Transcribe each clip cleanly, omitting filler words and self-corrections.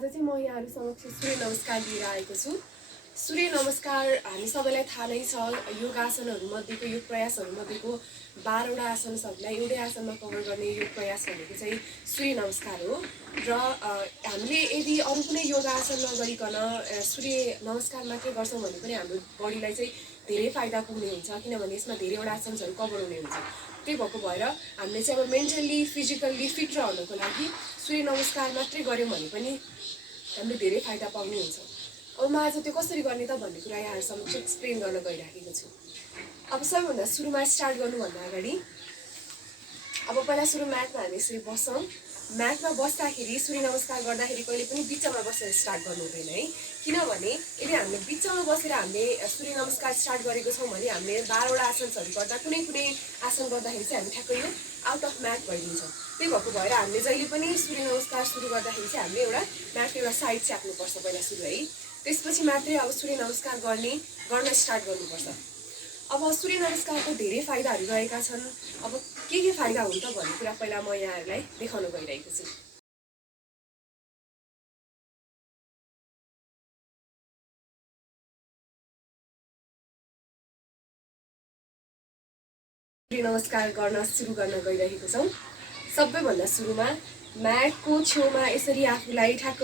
आज चाहिँ म यहाँहरु समक्ष सूर्य नमस्कार लिएर आएको छु। सूर्य नमस्कार हामी सबैलाई थाहा नै छ, योगासनहरु मध्येको योग प्रयासहरु मध्येको 12 वटा आसनहरुलाई एउटै आसनमा कभर गर्ने योग प्रयास भनेको चाहिँ सूर्य नमस्कार हो। र हामीले यदि अरु कुनै योगासन नगरिकन सूर्य नमस्कार मात्रै गर्छौं भने पनि हाम्रो बडीलाई चाहिँ धेरै फाइदा पुग्ने हुन्छ, किनभने यसमा धेरै वटा आसनहरु कभर हुने हुन्छ। त्यही भएको भएर हामीले चाहिँ अब मेन्टली फिजिकली फिट रहनको लागि सूर्य नमस्कार मात्रै गर्यौं भने पनि हामीले धेरै फाइदा पाउने हुन्छ। अब म आज त्यो कसरी गर्ने त भन्ने कुरा यहाँहरु समक्ष एक्सप्लेन गर्न गइराखेको छु। अब सबैभन्दा सुरुमा स्टार्ट गर्नुभन्दा अगाडि अब पहिला सुरु म्याटमा हामी यसरी बस्छौं। म्याटमा बस्दाखेरि सूर्य नमस्कार गर्दाखेरि कहिले पनि बिचमा बसेर स्टार्ट गर्नु हुँदैन है, किनभने यदि हामीले बिचमा बसेर हामीले सूर्य नमस्कार स्टार्ट गरेको छौं भने हामीले 12 वटा आसनहरु गर्दा कुनै कुनै आसन गर्दाखेरि चाहिँ हामी ठ्याक्कै यो आउट अफ म्याट भइदिन्छ। त्यही भएको भएर हामीले जहिले पनि सूर्य नमस्कार सुरु गर्दाखेरि चाहिँ हामीले एउटा म्याटको एउटा साइड च्याप्नु पर्छ पहिला सुरु है। त्यसपछि मात्रै अब सूर्य नमस्कार गर्न स्टार्ट गर्नुपर्छ। अब सूर्य नमस्कारको धेरै फाइदाहरु रहेका छन्। अब के फाइदा हुन्छ भन्ने कुरा पहिला म यहाँहरुलाई देखाउन गइरहेको छु। सूर्य नमस्कार गर्न सुरु गर्न गइरहेको छौं। सबैभन्दा सुरुमा म्याटको छेउमा यसरी आफूलाई ठ्याक्क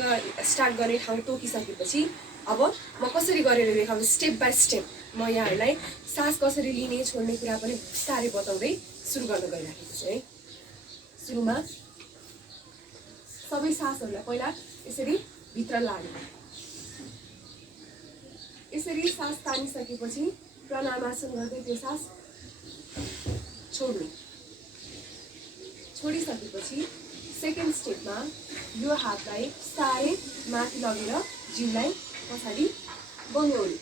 स्टार्ट गर्ने ठाउँ तोकिसकेपछि अब म कसरी गरेर देखाउँछु स्टेप बाइ स्टेप। म यहाँहरुलाई सास कसरी लिने छोड्ने कुरा पनि बिस्तारै बताउँदै सुरु गर्न गइरहेको छु है। सुरुमा सबै सासहरुलाई पहिला यसरी भित्र लाने, यसरी सास तानिसकेपछि प्राणायाम गर्दै त्यो सास छोड्ने। छोडिसकेपछि सेकेन्ड स्टेपमा यो हातलाई बिस्तारै माथि लगेर जिउलाई पछाडी बङ्ग्याउने।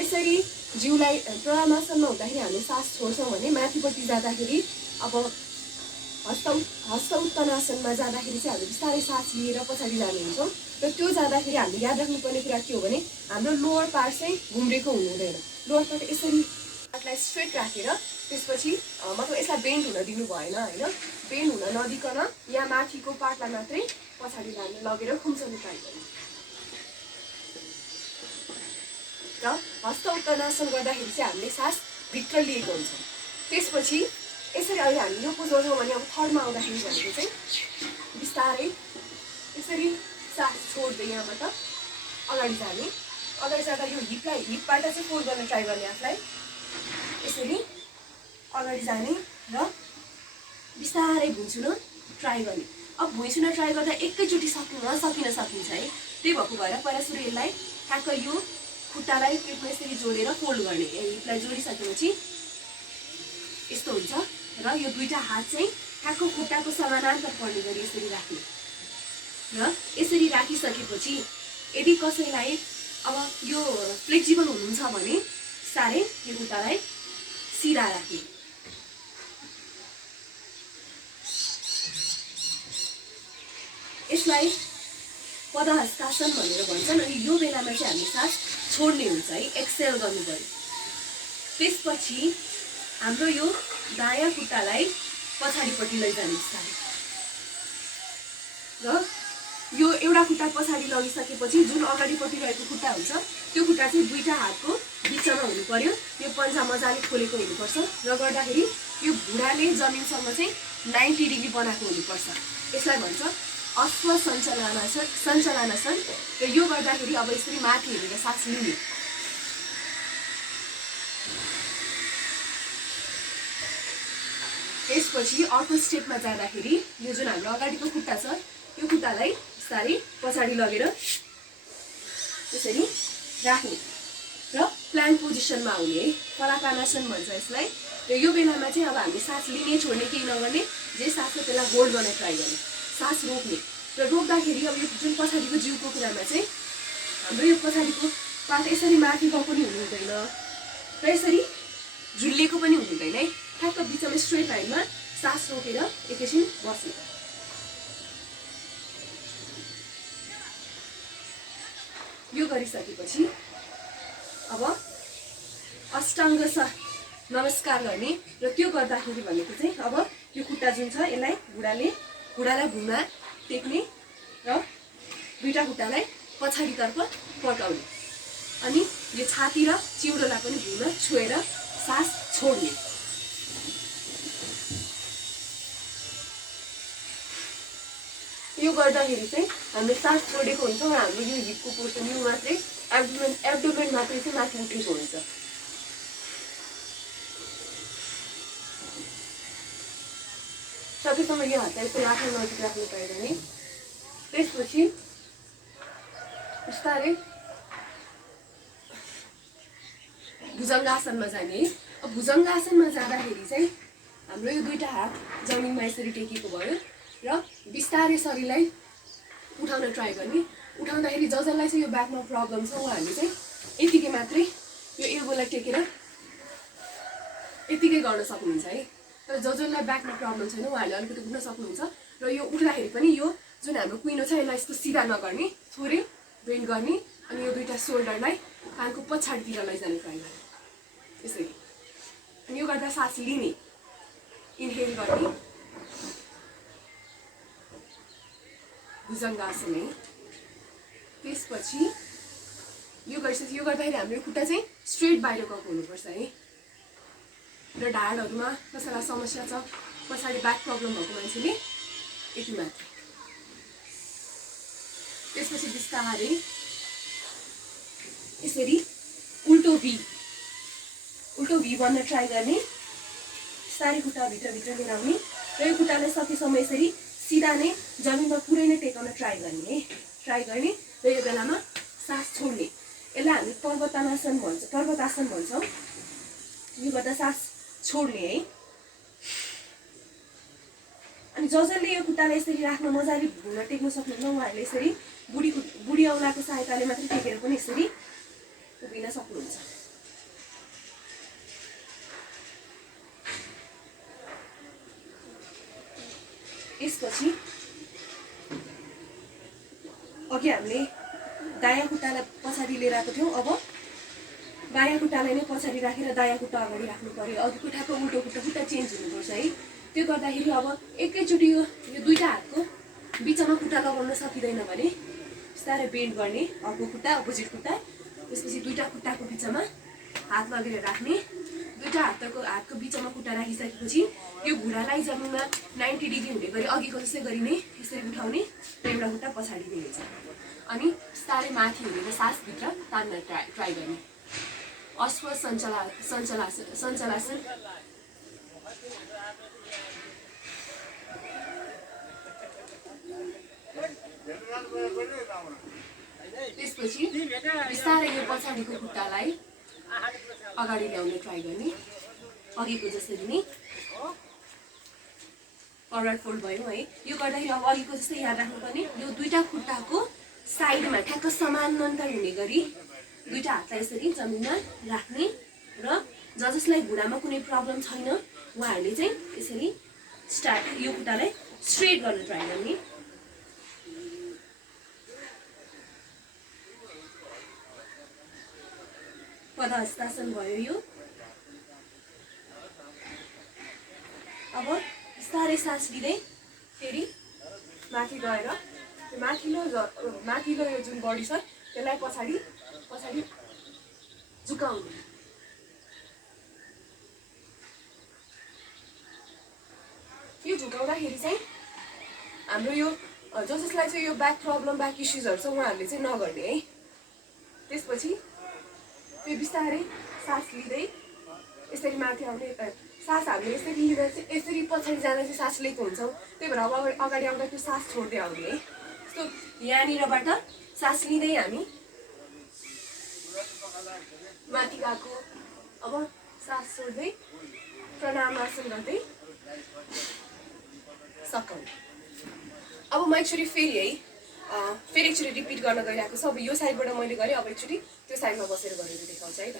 यसरी जिउलाई प्राणायाममा हुँदाखेरि हामीले सास छोड्छौं भने माथिपट्टि जाँदाखेरि अब हस्त उत्तानासनमा जाँदाखेरि चाहिँ हामीले बिस्तारै सास लिएर पछाडी जाने हुन्छौं। र त्यो जाँदाखेरि हामीले याद राख्नुपर्ने कुरा के हो भने हाम्रो लोअर पार्ट चाहिँ घुम्रेको हुनु हुँदैन। लोअर पार्ट यसरी हातलाई स्ट्रेट राखेर त्यसपछि मतलब यसलाई बेन्ड हुन दिनु भएन हैन। बेन्ड हुन नदिकन यहाँ माथिको पार्टलाई मात्रै पछाडी लगेर खुम्चन ट्राई गर्नु। र हस्त उत्तानासन गर्दाखेरि चाहिँ हामीले सास भित्र लिएको हुन्छ। त्यसपछि यसरी अहिले हामी यो पोज गर्छौं भने अब थर्डमा आउँदाखेरि भनेको चाहिँ बिस्तारै यसरी सास छोड्दै यहाँबाट अगाडि जाने। अगाडि जाँदा यो हिपबाट चाहिँ फोल्ड गर्न ट्राई गर्ने, आफूलाई यसरी अगाडि जाने र बिस्तारै भुइँछुन ट्राई गर्ने। अब भुइँछुन ट्राई गर्दा एकैचोटी सकिन सकिन्छ है। त्यही भएको भएर पहिला सुरु यसलाई ठ्याक्क यो खुट्टालाई पेटमा यसरी जोडेर फोल्ड गर्ने। हिपलाई जोडिसकेपछि यस्तो हुन्छ र यो दुईटा हात चाहिँ ठ्याक्क खुट्टाको समानान्तर पर्ने गरी यसरी राख्ने। र यसरी राखिसकेपछि यदि कसैलाई अब यो फ्लेक्सिबल हुनुहुन्छ भने सारै यो खुट्टालाई सिधा राख्ने। यसलाई पदहस्तासन भनेर भन्छन्। अनि यो बेलामा चाहिँ हामी सास छोड्ने हुन्छ है, एक्सेल गर्नु पर्यो। त्यसपछि हाम्रो यो दायाँ खुट्टालाई पछाडिपट्टि लैजाने बिस्तारै। र यो एउटा खुट्टा पछाडी लगिसकेपछि जुन अगाडिपट्टि रहेको खुट्टा हुन्छ त्यो खुट्टा चाहिँ दुईटा हातको बिचमा हुनु पर्यो। यो पन्जा मजाले खोलेको हुनुपर्छ र गर्दाखेरि यो भुँडाले जमिनसँग चाहिँ 90 डिग्री बनाएको हुनुपर्छ। यसलाई भन्छ अश्व सञ्चालनासन। र यो गर्दाखेरि अब यसरी माथि हेरेर सास लिने। त्यसपछि अर्को स्टेपमा जाँदाखेरि यो जुन हाम्रो अगाडिको खुट्टा छ यो खुट्टालाई बिस्तारै पछाडी लगेर यसरी राख्ने र प्लान्क पोजिसनमा आउने है। फलाकानासन भन्छ यसलाई। र यो बेलामा चाहिँ अब हामीले सास लिने छोड्ने केही नगर्ने, जे सास छ त्यसलाई होल्ड गर्न ट्राई गर्ने, सास रोक्ने। र रोक्दाखेरि अब यो जुन पछाडिको जिउको कुरामा चाहिँ हाम्रो यो पछाडिको पार्ट यसरी माथि गएको पनि हुनु हुँदैन र यसरी झुलिएको पनि हुनु हुँदैन है। ठ्याक्क बिचमा स्ट्रेट लाइनमा सास रोकेर एकैछिन बस्ने। यो गरिसकेपछि अब अष्टाङ्ग नमस्कार गर्ने। र त्यो गर्दाखेरि भनेको चाहिँ अब यो खुट्टा जुन छ यसलाई घुँडालाई भुइँमा टेक्ने र दुईटा खुट्टालाई पछाडितर्फ पल्टाउने अनि यो छाती र चिउडोलाई पनि भुइँमा छोएर सास छोड्ने। यो गर्दाखेरि चाहिँ हामीले सास छोडेको हुन्छ र हाम्रो यो हिपको पोर्सन यो मात्रै एब्डोमेन मात्रै चाहिँ माथि उठेको हुन्छ। सकेसम्म यो हातलाई यस्तो राख्नु नजिक राख्नु पाएन भने त्यसपछि बिस्तारै भुजङ्गासनमा जाने। अब भुजङ्गासनमा जाँदाखेरि चाहिँ हाम्रो यो दुईटा हात जमिनमा यसरी टेकेको भयो र बिस्तारै शरीरलाई उठाउन ट्राई गर्ने। उठाउँदाखेरि जसलाई चाहिँ यो ब्याकमा प्रब्लम छ उहाँहरूले चाहिँ यतिकै मात्रै यो एल्बोलाई टेकेर यतिकै गर्न सक्नुहुन्छ है। तर जसलाई ब्याकमा प्रब्लम छैन उहाँहरूले अलिकति उठ्न सक्नुहुन्छ र यो उठ्दाखेरि पनि यो जुन हाम्रो कुइनो छ यसलाई यस्तो सिधा नगर्ने, थोरै बेन्ड गर्ने अनि यो दुईटा सोल्डरलाई कानको पछाडितिर लैजाने ट्राई गर्ने यसरी। अनि यो गर्दा सास लिने, इन्हेल गर्ने भुजङ्गासन है। त्यसपछि यो गर्दाखेरि हाम्रो खुट्टा चाहिँ स्ट्रेट बाहिर गएको हुनुपर्छ है। र ढाडहरूमा कसैलाई समस्या छ, पछाडि ब्याक प्रब्लम भएको मान्छेले यति मात्र। त्यसपछि बिस्तारै यसरी उल्टो भी बन्न ट्राई गर्ने। बिस्तारै खुट्टा भित्रभित्र लिएर आउने र यो खुट्टालाई सकेसम्म यसरी सिधा नै जमिनमा पुरै नै टेकाउन ट्राई गर्ने र यो बेलामा सास छोड्ने। यसलाई हामी पर्वतासन भन्छौँ। यो गर्दा सास छोड्ने है। अनि जसले यो खुट्टालाई यसरी राख्न मजाले भुइँमा टेक्न सक्नुहुन्न उहाँहरूले यसरी बुढी औँलाको सहायताले मात्रै टेकेर पनि यसरी उभिन सक्नुहुन्छ। यसपछि अघि हामीले दायाँ खुट्टालाई पछाडि लिएर आएको थियौँ, अब बायाँ खुट्टालाई नै पछाडि राखेर दायाँ खुट्टा अगाडि राख्नु पर्यो। अघि खुट्टाको उल्टो खुट्टा चेन्ज हुनुपर्छ है। त्यो गर्दाखेरि अब एकैचोटि यो दुईटा हातको बिचमा खुट्टा लगाउन सकिँदैन भने बिस्तारै बेन्ड गर्ने, अर्को खुट्टा अपोजिट खुट्टा, त्यसपछि दुईटा खुट्टाको बिचमा हात लगेर राख्ने। दुईटा हातको बिचमा खुट्टा राखिसकेपछि यो घुँडालाई जमिनमा 90 डिग्री हुने गरी अघिको जस्तै गरी नै यसरी उठाउने र एउटा खुट्टा पछाडि दिनेछ। अनि बिस्तारै माथि हुने सासभित्र तान्न ट्राई गर्ने। अश्व सञ्चलासन। त्यसपछि बिस्तारै यो पछाडिको खुट्टालाई अगाडि ल्याउने ट्राई गर्ने, अघिको जसरी नै फरवर्ड फोल्ड भयो है। यो गर्दाखेरि अब अघिको जस्तै याद राख्नुपर्ने यो दुईटा खुट्टाको साइडमा ठ्याक्क समानान्तर हुने गरी दुईटा हातलाई यसरी जमिनमा राख्ने र जसलाई घुँडामा कुनै प्रब्लम छैन उहाँहरूले चाहिँ यसरी यो खुट्टालाई स्ट्रेट गर्न ट्राई गर्ने। पदहस्तासन भयो यो। अब बिस्तारै सास लिँदै फेरि माथि गएर माथिल्लो यो जुन बडी छ त्यसलाई पछाडि झुकाउने। यो झुकाउँदाखेरि चाहिँ हाम्रो यो जसलाई चाहिँ यो ब्याक इस्युजहरू छ उहाँहरूले चाहिँ नगर्ने है। त्यसपछि त्यो बिस्तारै सास लिँदै यसरी माथि आउने। सास हामीले यसरी लिँदा चाहिँ यसरी पछाडि जाँदा चाहिँ सास लिएको हुन्छौँ, त्यही भएर अब अगाडि आउँदा त्यो सास छोड्दै आउने है। यस्तो यहाँनिरबाट सास लिँदै हामी माथि गएको। अब सास छोड्दै प्राणायामासन गर्दै सकाउने। अब म एकचोटि फेरि एकचोटि रिपिट गर्न गइरहेको छ। अब यो साइडबाट मैले गरेँ, अब एकचोटि त्यो साइडमा बसेर गरेर देखाउँछ है त।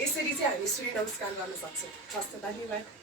यसरी चाहिँ हामी सूर्य नमस्कार गर्न सक्छौँ। हस् त, धन्यवाद।